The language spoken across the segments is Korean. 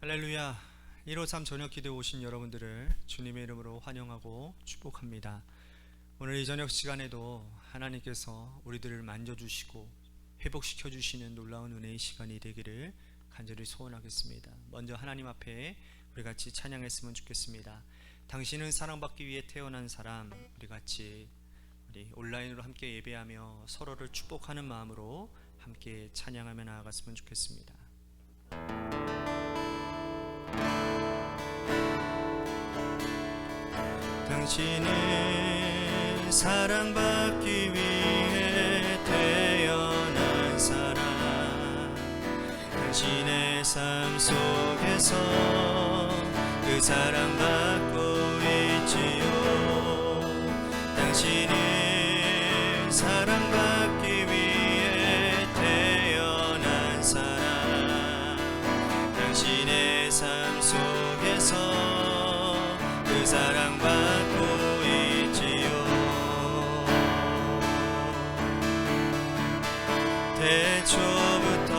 할렐루야. 153 저녁 기도에 오신 여러분들을 주님의 이름으로 환영하고 축복합니다. 오늘 이 저녁 시간에도 하나님께서 우리들을 만져주시고 회복시켜 주시는 놀라운 은혜의 시간이 되기를 간절히 소원하겠습니다. 먼저 하나님 앞에 우리 같이 찬양했으면 좋겠습니다. 당신은 사랑받기 위해 태어난 사람, 우리 같이 온라인으로 함께 예배하며 서로를 축복하는 마음으로 함께 찬양하며 나아갔으면 좋겠습니다. 당신은 사랑받기 위해 태어난 사람, 당신의 삶 속에서 그 사랑받고 있지요. 당신은 사랑받기 위해 태어난 사람, 당신의 삶 속에서 그 사랑받고 있지요. 태초부터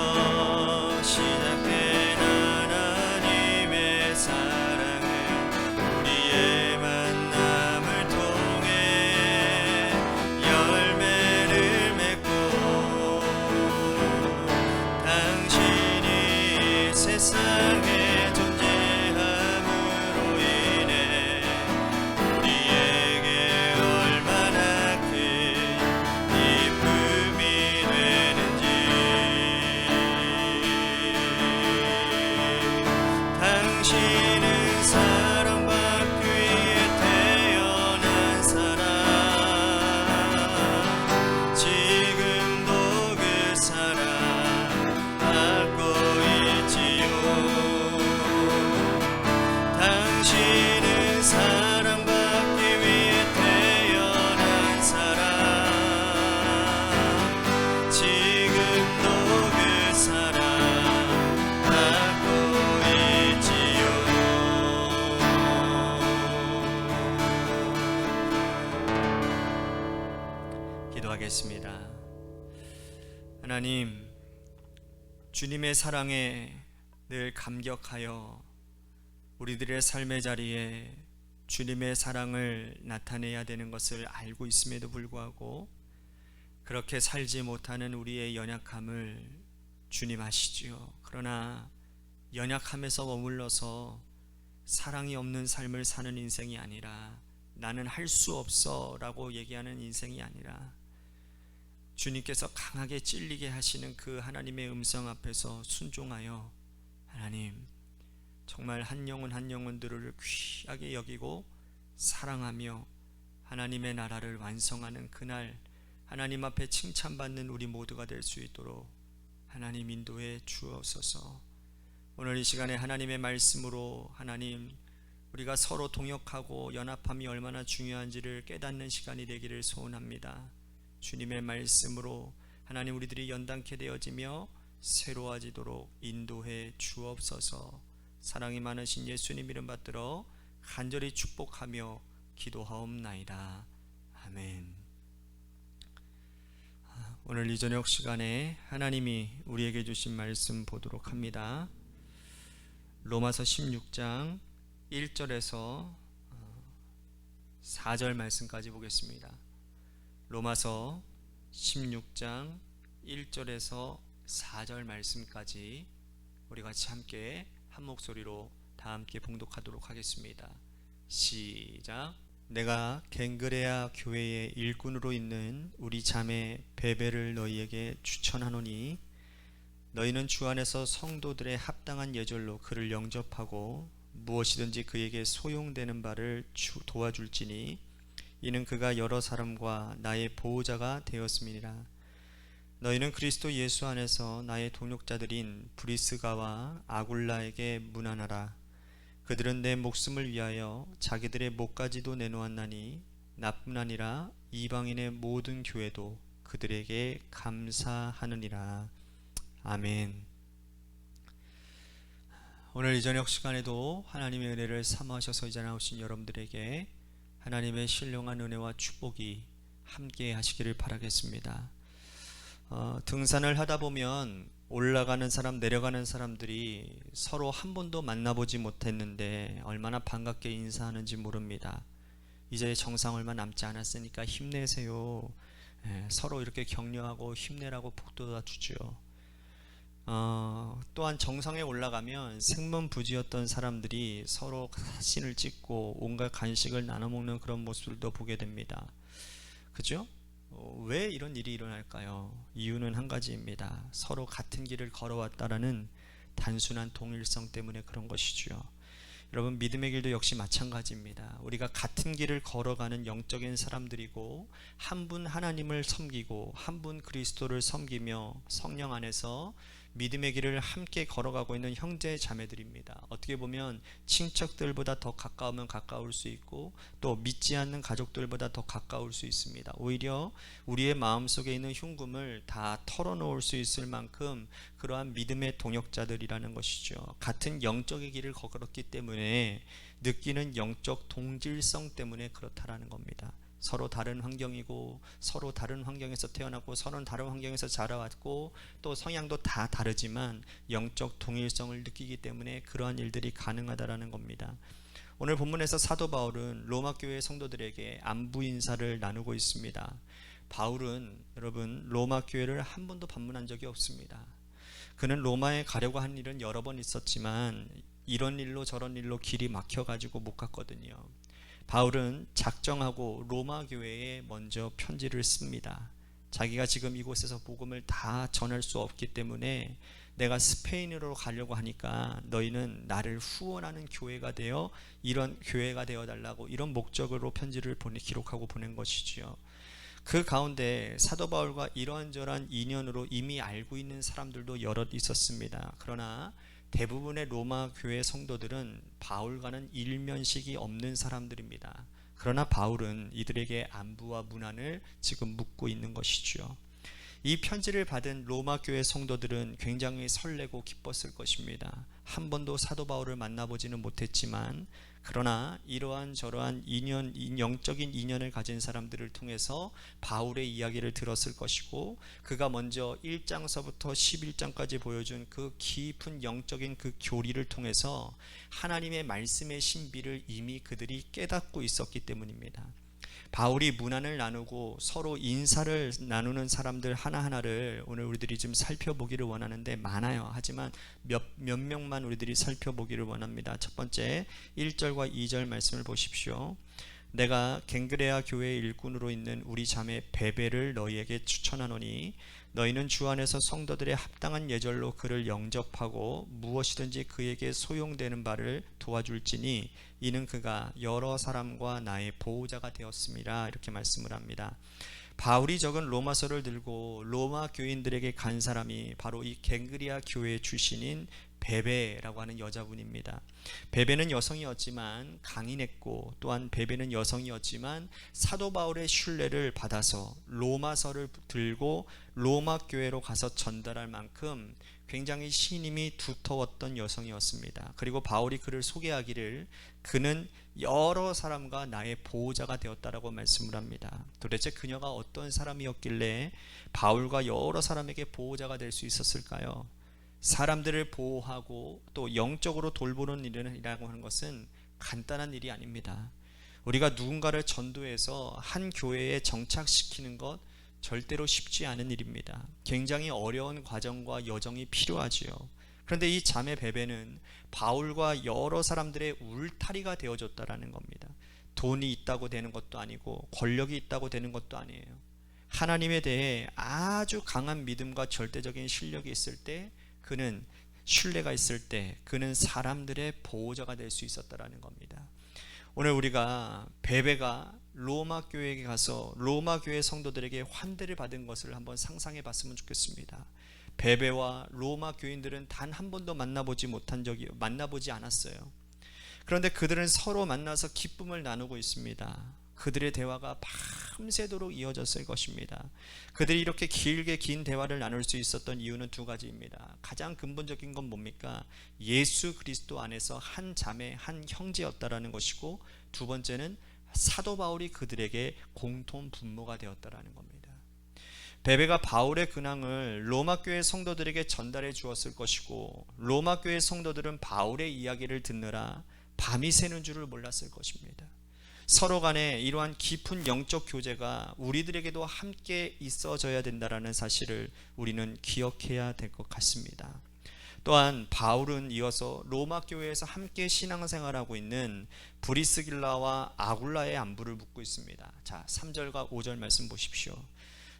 시작된 하나님의 사랑은 우리의 만남을 통해 열매를 맺고, 당신이 세상에 존재함으로 인해 우리에게 얼마나 큰 기쁨이 되는지. 당신은 사랑받기 위해 태어난 사람, 지금도 그 사랑 받고 있지요. 당신은 사랑받기 위해 태어난 사람, 지금도 그 사랑 받고 있지요. 기도하겠습니다. 하나님, 주님의 사랑에 늘 감격하여 우리들의 삶의 자리에 주님의 사랑을 나타내야 되는 것을 알고 있음에도 불구하고 그렇게 살지 못하는 우리의 연약함을 주님 아시지요. 그러나 연약함에서 머물러서 사랑이 없는 삶을 사는 인생이 아니라, 나는 할 수 없어 라고 얘기하는 인생이 아니라, 주님께서 강하게 찔리게 하시는 그 하나님의 음성 앞에서 순종하여 하나님, 정말 한 영혼 한 영혼들을 귀하게 여기고 사랑하며 하나님의 나라를 완성하는 그날, 하나님 앞에 칭찬받는 우리 모두가 될 수 있도록 하나님 인도해 주옵소서. 오늘 이 시간에 하나님의 말씀으로 하나님, 우리가 서로 동역하고 연합함이 얼마나 중요한지를 깨닫는 시간이 되기를 소원합니다. 주님의 말씀으로 하나님, 우리들이 연단케 되어지며 새로워지도록 인도해 주옵소서. 사랑이 많으신 예수님 이름 받들어 간절히 축복하며 기도하옵나이다. 아멘. 오늘 이 저녁 시간에 하나님이 우리에게 주신 말씀 보도록 합니다. 로마서 16장 1절에서 4절 말씀까지 보겠습니다. 로마서 16장 1절에서 4절 말씀까지 우리 같이 함께 한 목소리로 다 함께 봉독하도록 하겠습니다. 시작. 내가 갱그레아 교회의 일꾼으로 있는 우리 자매 베베를 너희에게 추천하노니, 너희는 주 안에서 성도들의 합당한 예절로 그를 영접하고 무엇이든지 그에게 소용되는 바를 도와줄지니, 이는 그가 여러 사람과 나의 보호자가 되었음이니라. 너희는 그리스도 예수 안에서 나의 동역자들인 브리스가와 아굴라에게 문안하라. 그들은 내 목숨을 위하여 자기들의 목까지도 내놓았나니, 나뿐 아니라 이방인의 모든 교회도 그들에게 감사하느니라. 아멘. 오늘 이 저녁 시간에도 하나님의 은혜를 사모하셔서 이 자리에 나오신 여러분들에게 하나님의 신령한 은혜와 축복이 함께 하시기를 바라겠습니다. 등산을 하다 보면 올라가는 사람, 내려가는 사람들이 서로 한 번도 만나보지 못했는데 얼마나 반갑게 인사하는지 모릅니다. 이제 정상 얼마 남지 않았으니까 힘내세요. 서로 이렇게 격려하고 힘내라고 북돋아 주죠. 또한 정상에 올라가면 생문부지였던 사람들이 서로 사진을 찍고 온갖 간식을 나눠 먹는 그런 모습들도 보게 됩니다. 그죠? 왜 이런 일이 일어날까요? 이유는 한 가지입니다. 서로 같은 길을 걸어왔다라는 단순한 동일성 때문에 그런 것이죠. 여러분, 믿음의 길도 역시 마찬가지입니다. 우리가 같은 길을 걸어가는 영적인 사람들이고, 한 분 하나님을 섬기고 한 분 그리스도를 섬기며 성령 안에서 믿음의 길을 함께 걸어가고 있는 형제 자매들입니다. 어떻게 보면 친척들보다 더 가까우면 가까울 수 있고, 또 믿지 않는 가족들보다 더 가까울 수 있습니다. 오히려 우리의 마음속에 있는 흉금을 다 털어놓을 수 있을 만큼 그러한 믿음의 동역자들이라는 것이죠. 같은 영적의 길을 걸었기 때문에 느끼는 영적 동질성 때문에 그렇다라는 겁니다. 서로 다른 환경이고, 서로 다른 환경에서 태어났고, 서로 다른 환경에서 자라왔고, 또 성향도 다 다르지만 영적 동일성을 느끼기 때문에 그러한 일들이 가능하다라는 겁니다. 오늘 본문에서 사도 바울은 로마 교회 성도들에게 안부 인사를 나누고 있습니다. 바울은 여러분, 로마 교회를 한 번도 방문한 적이 없습니다. 그는 로마에 가려고 한 일은 여러 번 있었지만 이런 일로 저런 일로 길이 막혀가지고 못 갔거든요. 바울은 작정하고 로마 교회에 먼저 편지를 씁니다. 자기가 지금 이곳에서 복음을 다 전할 수 없기 때문에 내가 스페인으로 가려고 하니까 너희는 나를 후원하는 교회가 되어, 이런 교회가 되어 달라고, 이런 목적으로 편지를 기록하고 보낸 것이지요. 그 가운데 사도 바울과 이러한저러한 인연으로 이미 알고 있는 사람들도 여럿 있었습니다. 그러나 대부분의 로마 교회 성도들은 바울과는 일면식이 없는 사람들입니다. 그러나 바울은 이들에게 안부와 문안을 지금 묻고 있는 것이죠. 이 편지를 받은 로마 교회 성도들은 굉장히 설레고 기뻤을 것입니다. 한 번도 사도 바울을 만나보지는 못했지만, 그러나 이러한 저러한 인연, 영적인 인연을 가진 사람들을 통해서 바울의 이야기를 들었을 것이고, 그가 먼저 1장서부터 11장까지 보여준 그 깊은 영적인 그 교리를 통해서 하나님의 말씀의 신비를 이미 그들이 깨닫고 있었기 때문입니다. 바울이 문안을 나누고 서로 인사를 나누는 사람들 하나하나를 오늘 우리들이 좀 살펴보기를 원하는데, 많아요. 하지만 몇 명만 우리들이 살펴보기를 원합니다. 첫 번째 1절과 2절 말씀을 보십시오. 내가 갱그레아 교회의 일꾼으로 있는 우리 자매 베베를 너희에게 추천하노니 너희는 주 안에서 성도들의 합당한 예절로 그를 영접하고 무엇이든지 그에게 소용되는 바를 도와줄지니 이는 그가 여러 사람과 나의 보호자가 되었음이라, 이렇게 말씀을 합니다. 바울이 적은 로마서를 들고 로마 교인들에게 간 사람이 바로 이 갱그리아 교회 출신인 베베라고 하는 여자분입니다. 베베는 여성이었지만 강인했고, 또한 베베는 여성이었지만 사도 바울의 신뢰를 받아서 로마서를 들고 로마 교회로 가서 전달할 만큼 굉장히 신임이 두터웠던 여성이었습니다. 그리고 바울이 그를 소개하기를 그는 여러 사람과 나의 보호자가 되었다라고 말씀을 합니다. 도대체 그녀가 어떤 사람이었길래 바울과 여러 사람에게 보호자가 될 수 있었을까요? 사람들을 보호하고 또 영적으로 돌보는 일이라고 하는 것은 간단한 일이 아닙니다. 우리가 누군가를 전도해서 한 교회에 정착시키는 것 절대로 쉽지 않은 일입니다. 굉장히 어려운 과정과 여정이 필요하지요. 그런데 이 자매 베베는 바울과 여러 사람들의 울타리가 되어줬다라는 겁니다. 돈이 있다고 되는 것도 아니고 권력이 있다고 되는 것도 아니에요. 하나님에 대해 아주 강한 믿음과 절대적인 실력이 있을 때, 그는 신뢰가 있을 때 그는 사람들의 보호자가 될 수 있었다라는 겁니다. 오늘 우리가 베베가 로마 교회에 가서 로마 교회 성도들에게 환대를 받은 것을 한번 상상해 봤으면 좋겠습니다. 베베와 로마 교인들은 단 한 번도 만나보지 않았어요. 그런데 그들은 서로 만나서 기쁨을 나누고 있습니다. 그들의 대화가 밤새도록 이어졌을 것입니다. 그들이 이렇게 길게 긴 대화를 나눌 수 있었던 이유는 두 가지입니다. 가장 근본적인 건 뭡니까? 예수 그리스도 안에서 한 자매, 한 형제였다라는 것이고, 두 번째는 사도 바울이 그들에게 공통 분모가 되었다라는 겁니다. 베베가 바울의 근황을 로마 교회 성도들에게 전달해 주었을 것이고, 로마 교회 성도들은 바울의 이야기를 듣느라 밤이 새는 줄을 몰랐을 것입니다. 서로 간에 이러한 깊은 영적 교제가 우리들에게도 함께 있어져야 된다는 사실을 우리는 기억해야 될 것 같습니다. 또한 바울은 이어서 로마 교회에서 함께 신앙생활하고 있는 브리스길라와 아굴라의 안부를 묻고 있습니다. 자, 3절과 5절 말씀 보십시오.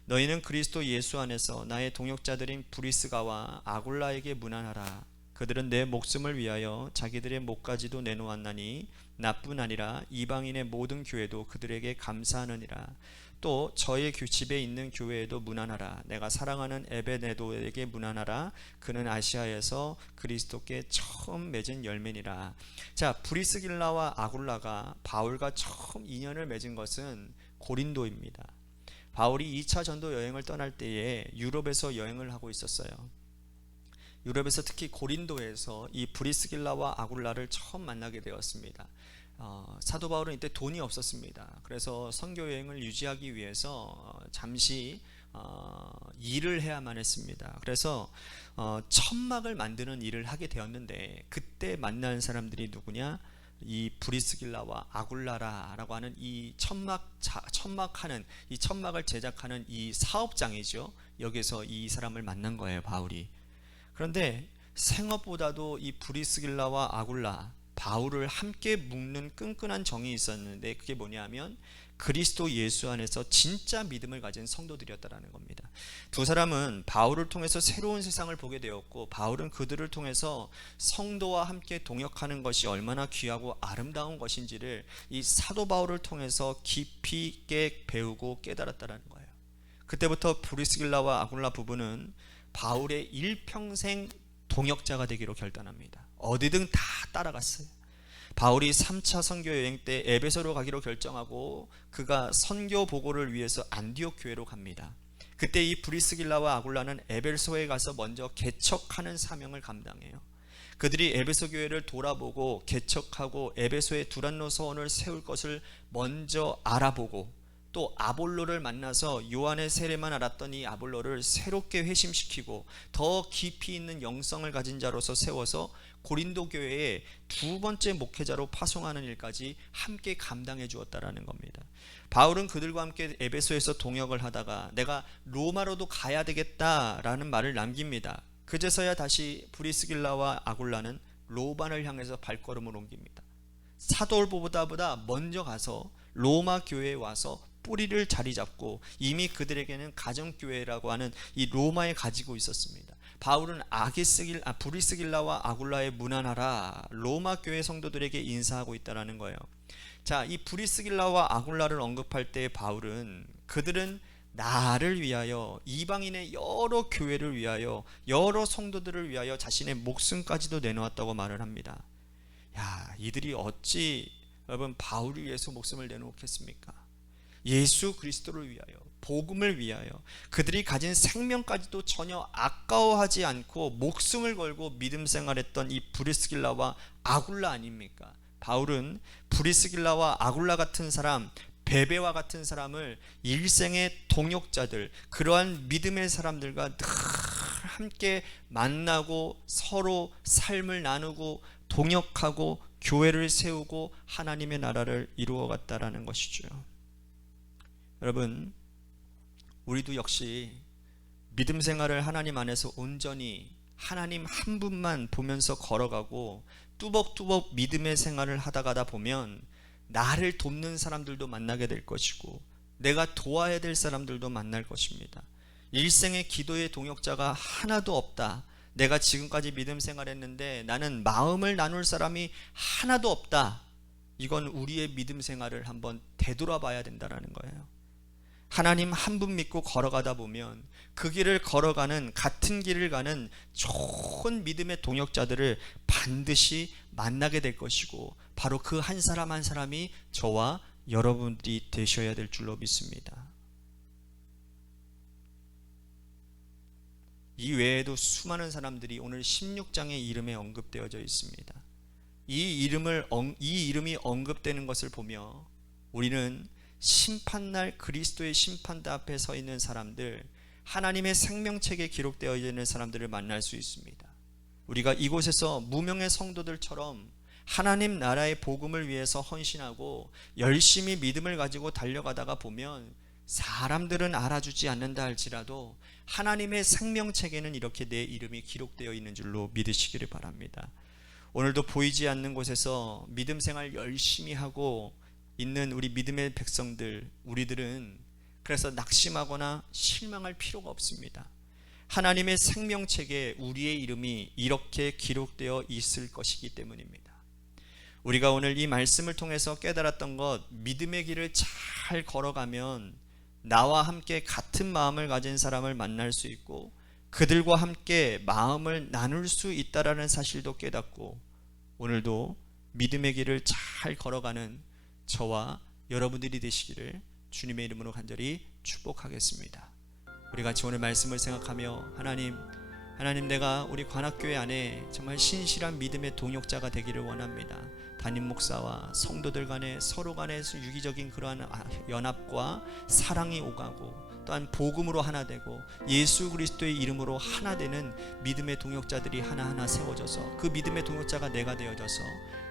너희는 그리스도 예수 안에서 나의 동역자들인 브리스가와 아굴라에게 문안하라. 그들은 내 목숨을 위하여 자기들의 목까지도 내놓았나니 나뿐 아니라 이방인의 모든 교회도 그들에게 감사하느니라. 또 저의 집에 있는 교회에도 문안하라. 내가 사랑하는 에베네도에게 문안하라. 그는 아시아에서 그리스도께 처음 맺은 열매니라. 자, 브리스길라와 아굴라가 바울과 처음 인연을 맺은 것은 고린도입니다. 바울이 2차 전도 여행을 떠날 때에 유럽에서 여행을 하고 있었어요. 유럽에서 특히 고린도에서 이 브리스길라와 아굴라를 처음 만나게 되었습니다. 사도 바울은 이때 돈이 없었습니다. 그래서 선교 여행을 유지하기 위해서 잠시 일을 해야만 했습니다. 그래서 천막을 만드는 일을 하게 되었는데, 그때 만난 사람들이 누구냐? 이 브리스길라와 아굴라라고 하는 이 천막하는 이 천막을 제작하는 이 사업장이죠. 여기서 이 사람을 만난 거예요, 바울이. 그런데 생업보다도 이 브리스길라와 아굴라, 바울을 함께 묶는 끈끈한 정이 있었는데, 그게 뭐냐면 그리스도 예수 안에서 진짜 믿음을 가진 성도들이었다라는 겁니다. 두 사람은 바울을 통해서 새로운 세상을 보게 되었고, 바울은 그들을 통해서 성도와 함께 동역하는 것이 얼마나 귀하고 아름다운 것인지를 이 사도 바울을 통해서 깊이 있게 배우고 깨달았다라는 거예요. 그때부터 브리스길라와 아굴라 부부는 바울의 일평생 동역자가 되기로 결단합니다. 어디든 다 따라갔어요. 바울이 3차 선교 여행 때 에베소로 가기로 결정하고 그가 선교 보고를 위해서 안디옥 교회로 갑니다. 그때 이 브리스길라와 아굴라는 에베소에 가서 먼저 개척하는 사명을 감당해요. 그들이 에베소 교회를 돌아보고 개척하고 에베소에 두란노 서원을 세울 것을 먼저 알아보고, 또 아볼로를 만나서 요한의 세례만 알았던 이 아볼로를 새롭게 회심시키고 더 깊이 있는 영성을 가진 자로서 세워서 고린도 교회에 두 번째 목회자로 파송하는 일까지 함께 감당해 주었다라는 겁니다. 바울은 그들과 함께 에베소에서 동역을 하다가 내가 로마로도 가야 되겠다라는 말을 남깁니다. 그제서야 다시 브리스길라와 아굴라는 로마를 향해서 발걸음을 옮깁니다. 사도보다 먼저 가서 로마 교회에 와서 뿌리를 자리 잡고, 이미 그들에게는 가정교회라고 하는 이 로마에 가지고 있었습니다. 바울은 브리스길라와 아굴라에 문안하라, 로마 교회 성도들에게 인사하고 있다는 거예요. 자, 이 브리스길라와 아굴라를 언급할 때 바울은 그들은 나를 위하여, 이방인의 여러 교회를 위하여, 여러 성도들을 위하여 자신의 목숨까지도 내놓았다고 말을 합니다. 야, 이들이 어찌 여러분 바울을 위해서 목숨을 내놓겠습니까? 예수 그리스도를 위하여, 복음을 위하여 그들이 가진 생명까지도 전혀 아까워하지 않고 목숨을 걸고 믿음 생활했던 이 브리스길라와 아굴라 아닙니까? 바울은 브리스길라와 아굴라 같은 사람, 베베와 같은 사람을 일생의 동역자들, 그러한 믿음의 사람들과 늘 함께 만나고 서로 삶을 나누고 동역하고 교회를 세우고 하나님의 나라를 이루어 갔다라는 것이죠. 여러분, 우리도 역시 믿음 생활을 하나님 안에서 온전히 하나님 한 분만 보면서 걸어가고 뚜벅뚜벅 믿음의 생활을 하다가다 보면 나를 돕는 사람들도 만나게 될 것이고, 내가 도와야 될 사람들도 만날 것입니다. 일생의 기도의 동역자가 하나도 없다, 내가 지금까지 믿음 생활했는데 나는 마음을 나눌 사람이 하나도 없다, 이건 우리의 믿음 생활을 한번 되돌아봐야 된다는 거예요. 하나님 한 분 믿고 걸어가다 보면 그 길을 걸어가는, 같은 길을 가는 좋은 믿음의 동역자들을 반드시 만나게 될 것이고, 바로 그 한 사람 한 사람이 저와 여러분들이 되셔야 될 줄로 믿습니다. 이 외에도 수많은 사람들이 오늘 16장의 이름에 언급되어져 있습니다. 이 이름이 언급되는 것을 보며, 우리는 심판날, 그리스도의 심판대 앞에 서 있는 사람들, 하나님의 생명책에 기록되어 있는 사람들을 만날 수 있습니다. 우리가 이곳에서 무명의 성도들처럼 하나님 나라의 복음을 위해서 헌신하고 열심히 믿음을 가지고 달려가다가 보면 사람들은 알아주지 않는다 할지라도 하나님의 생명책에는 이렇게 내 이름이 기록되어 있는 줄로 믿으시기를 바랍니다. 오늘도 보이지 않는 곳에서 믿음 생활 열심히 하고 있는 우리 믿음의 백성들, 우리들은 그래서 낙심하거나 실망할 필요가 없습니다. 하나님의 생명책에 우리의 이름이 이렇게 기록되어 있을 것이기 때문입니다. 우리가 오늘 이 말씀을 통해서 깨달았던 것, 믿음의 길을 잘 걸어가면 나와 함께 같은 마음을 가진 사람을 만날 수 있고 그들과 함께 마음을 나눌 수 있다라는 사실도 깨닫고 오늘도 믿음의 길을 잘 걸어가는 저와 여러분들이 되시기를 주님의 이름으로 간절히 축복하겠습니다. 우리 같이 오늘 말씀을 생각하며 하나님 내가 우리 관악교회 안에 정말 신실한 믿음의 동역자가 되기를 원합니다. 담임 목사와 성도들 간에 서로 간에서 유기적인 그러한 연합과 사랑이 오가고 또한 복음으로 하나 되고 예수 그리스도의 이름으로 하나 되는 믿음의 동역자들이 하나하나 세워져서 그 믿음의 동역자가 내가 되어져서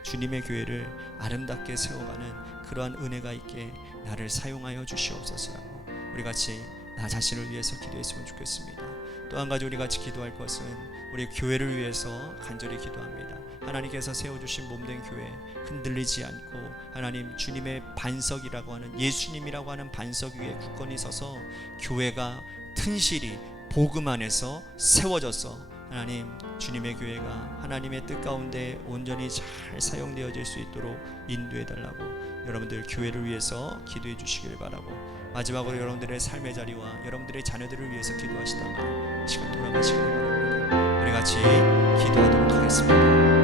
주님의 교회를 아름답게 세워가는 그러한 은혜가 있게 나를 사용하여 주시옵소서라고 우리 같이 나 자신을 위해서 기도했으면 좋겠습니다. 또 한 가지 우리 같이 기도할 것은 우리 교회를 위해서 간절히 기도합니다. 하나님께서 세워주신 몸된 교회 흔들리지 않고 하나님 주님의 반석이라고 하는 예수님이라고 하는 반석 위에 굳건히 서서 교회가 튼실히 복음 안에서 세워져서 하나님 주님의 교회가 하나님의 뜻 가운데 온전히 잘 사용되어질 수 있도록 인도해 달라고 여러분들 교회를 위해서 기도해 주시길 바라고 마지막으로 여러분들의 삶의 자리와 여러분들의 자녀들을 위해서 기도하시다가 시간 돌아가시길 바랍니다. 우리 같이 기도하도록 하겠습니다.